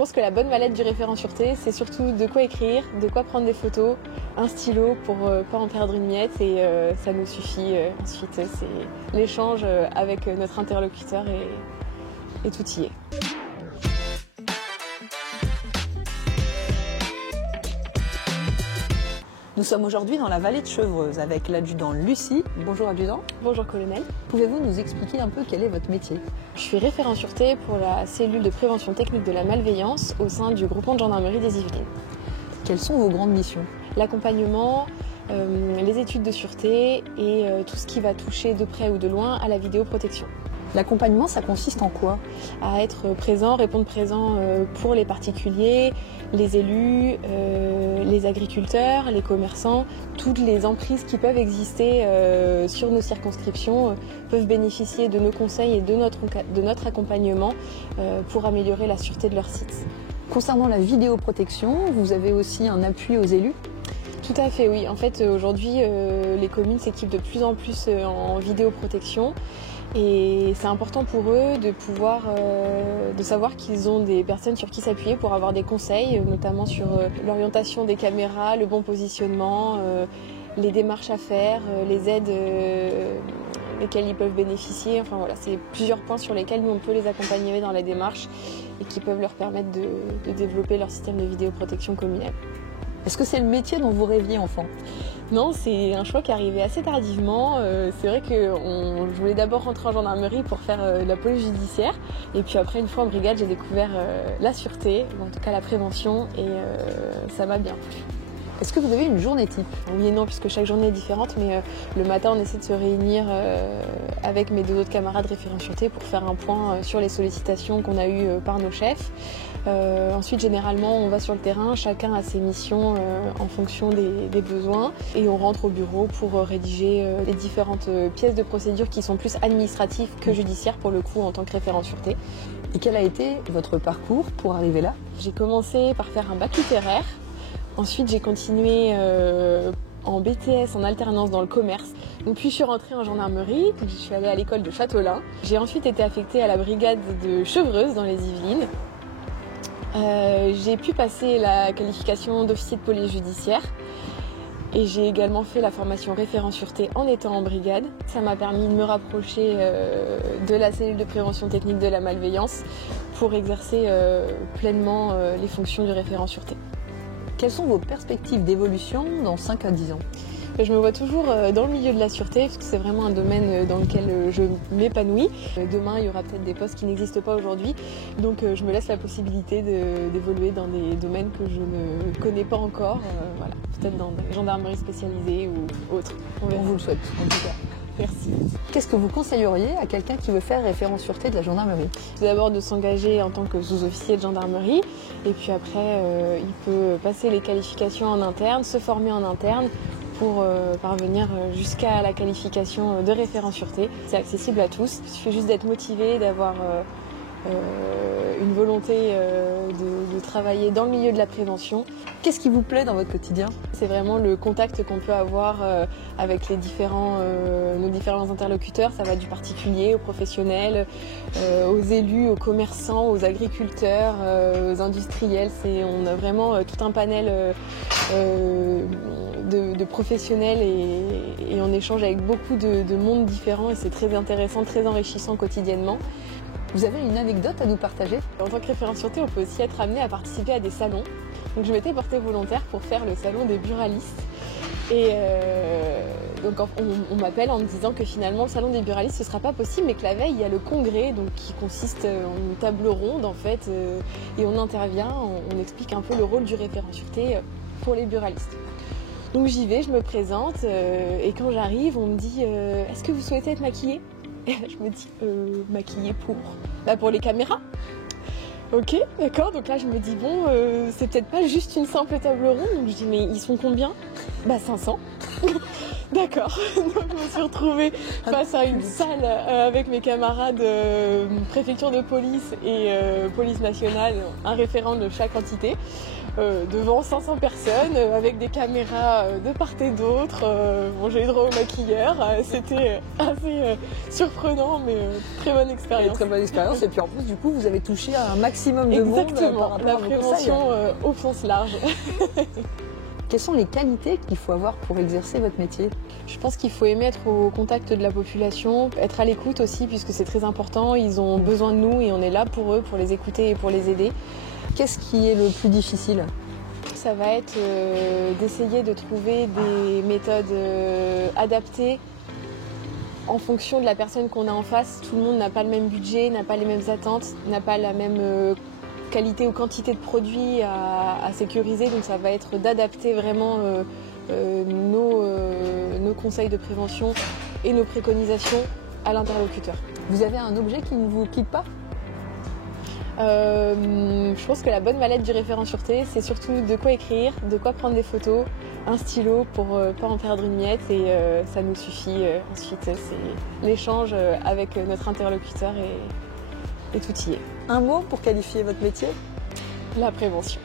pense que la bonne mallette du référent sûreté, c'est surtout de quoi écrire, de quoi prendre des photos, un stylo pour pas en perdre une miette et ça nous suffit. Ensuite, c'est l'échange avec notre interlocuteur et tout y est. Nous sommes aujourd'hui dans la vallée de Chevreuse avec l'adjudant Lucie. Bonjour adjudant. Bonjour colonel. Pouvez-vous nous expliquer un peu quel est votre métier? Je suis référent sûreté pour la cellule de prévention technique de la malveillance au sein du groupement de gendarmerie des Yvelines. Quelles sont vos grandes missions? L'accompagnement, les études de sûreté et tout ce qui va toucher de près ou de loin à la vidéoprotection. L'accompagnement, ça consiste en quoi? À être présent, répondre présent pour les particuliers, les élus, les agriculteurs, les commerçants. Toutes les emprises qui peuvent exister sur nos circonscriptions peuvent bénéficier de nos conseils et de notre accompagnement pour améliorer la sûreté de leur site. Concernant la vidéoprotection, vous avez aussi un appui aux élus? Tout à fait, oui. En fait, aujourd'hui, les communes s'équipent de plus en plus en vidéoprotection. Et c'est important pour eux de pouvoir, de savoir qu'ils ont des personnes sur qui s'appuyer pour avoir des conseils, notamment sur l'orientation des caméras, le bon positionnement, les démarches à faire, les aides lesquelles ils peuvent bénéficier. Enfin voilà, c'est plusieurs points sur lesquels nous on peut les accompagner dans la démarche et qui peuvent leur permettre de développer leur système de vidéoprotection communal. Est-ce que c'est le métier dont vous rêviez enfant? Non, c'est un choix qui est arrivé assez tardivement. C'est vrai que je voulais d'abord rentrer en gendarmerie pour faire la police judiciaire. Et puis après, une fois en brigade, j'ai découvert la sûreté, en tout cas la prévention, et ça m'a bien plu. Est-ce que vous avez une journée type? Oui et non, puisque chaque journée est différente, mais le matin, on essaie de se réunir avec mes deux autres camarades référents sûreté pour faire un point sur les sollicitations qu'on a eues par nos chefs. Ensuite, généralement, on va sur le terrain, chacun a ses missions en fonction des besoins et on rentre au bureau pour rédiger les différentes pièces de procédure qui sont plus administratives que judiciaires pour le coup en tant que référent sûreté. Et quel a été votre parcours pour arriver là? J'ai commencé par faire un bac littéraire. Ensuite, j'ai continué en BTS, en alternance dans le commerce. Donc, puis je suis rentrée en gendarmerie, puis je suis allée à l'école de Châteaulin. J'ai ensuite été affectée à la brigade de Chevreuse dans les Yvelines. J'ai pu passer la qualification d'officier de police judiciaire et j'ai également fait la formation référent sûreté en étant en brigade. Ça m'a permis de me rapprocher de la cellule de prévention technique de la malveillance pour exercer pleinement les fonctions du référent sûreté. Quelles sont vos perspectives d'évolution dans 5 à 10 ans? Je me vois toujours dans le milieu de la sûreté parce que c'est vraiment un domaine dans lequel je m'épanouis. Demain, il y aura peut-être des postes qui n'existent pas aujourd'hui. Donc je me laisse la possibilité d'évoluer dans des domaines que je ne connais pas encore. Voilà, peut-être dans des gendarmeries spécialisées ou autres. On vous le souhaite en tout cas. Merci. Qu'est-ce que vous conseilleriez à quelqu'un qui veut faire référent sûreté de la gendarmerie? Tout d'abord de s'engager en tant que sous-officier de gendarmerie et puis après il peut passer les qualifications en interne, se former en interne pour parvenir jusqu'à la qualification de référent sûreté. C'est accessible à tous, il suffit juste d'être motivé, d'avoir une volonté de travailler dans le milieu de la prévention. Qu'est-ce qui vous plaît dans votre quotidien? C'est vraiment le contact qu'on peut avoir avec nos différents interlocuteurs. Ça va du particulier au professionnel, aux élus, aux commerçants, aux agriculteurs, aux industriels. On a vraiment tout un panel de professionnels et on échange avec beaucoup de mondes différents et c'est très intéressant, très enrichissant quotidiennement. Vous avez une anecdote à nous partager? En tant que référent sûreté, on peut aussi être amené à participer à des salons. Donc je m'étais portée volontaire pour faire le salon des buralistes. Et donc on m'appelle en me disant que finalement le salon des buralistes ce sera pas possible, mais que la veille il y a le congrès donc qui consiste en une table ronde en fait et on intervient, on explique un peu le rôle du référent sûreté pour les buralistes. Donc j'y vais, je me présente et quand j'arrive on me dit est-ce que vous souhaitez être maquillée? Et là, je me dis maquillée pour les caméras. Ok, d'accord, donc là je me dis bon, c'est peut-être pas juste une simple table ronde, donc je dis mais ils sont combien? 500. D'accord. Donc je me suis retrouvée face à une salle avec mes camarades préfecture de police et police nationale, un référent de chaque entité, devant 500 personnes, avec des caméras de part et d'autre. Bon, j'ai eu droit au maquilleur, c'était assez surprenant, mais très bonne expérience. Très bonne expérience, et puis en plus du coup vous avez touché à un maximum de monde par rapport la à vos prévention conseils. au sens large. Quelles sont les qualités qu'il faut avoir pour exercer votre métier? Je pense qu'il faut aimer être au contact de la population, être à l'écoute aussi, puisque c'est très important. Ils ont besoin de nous et on est là pour eux, pour les écouter et pour les aider. Qu'est-ce qui est le plus difficile? Ça va être d'essayer de trouver des méthodes adaptées en fonction de la personne qu'on a en face. Tout le monde n'a pas le même budget, n'a pas les mêmes attentes, n'a pas la même qualité ou quantité de produits à sécuriser. Donc ça va être d'adapter vraiment nos conseils de prévention et nos préconisations à l'interlocuteur. Vous avez un objet qui ne vous quitte pas? Je pense que la bonne mallette du référent sûreté, c'est surtout de quoi écrire, de quoi prendre des photos, un stylo pour pas en perdre une miette, et ça nous suffit. Ensuite, c'est l'échange avec notre interlocuteur et tout y est. Un mot pour qualifier votre métier? La prévention.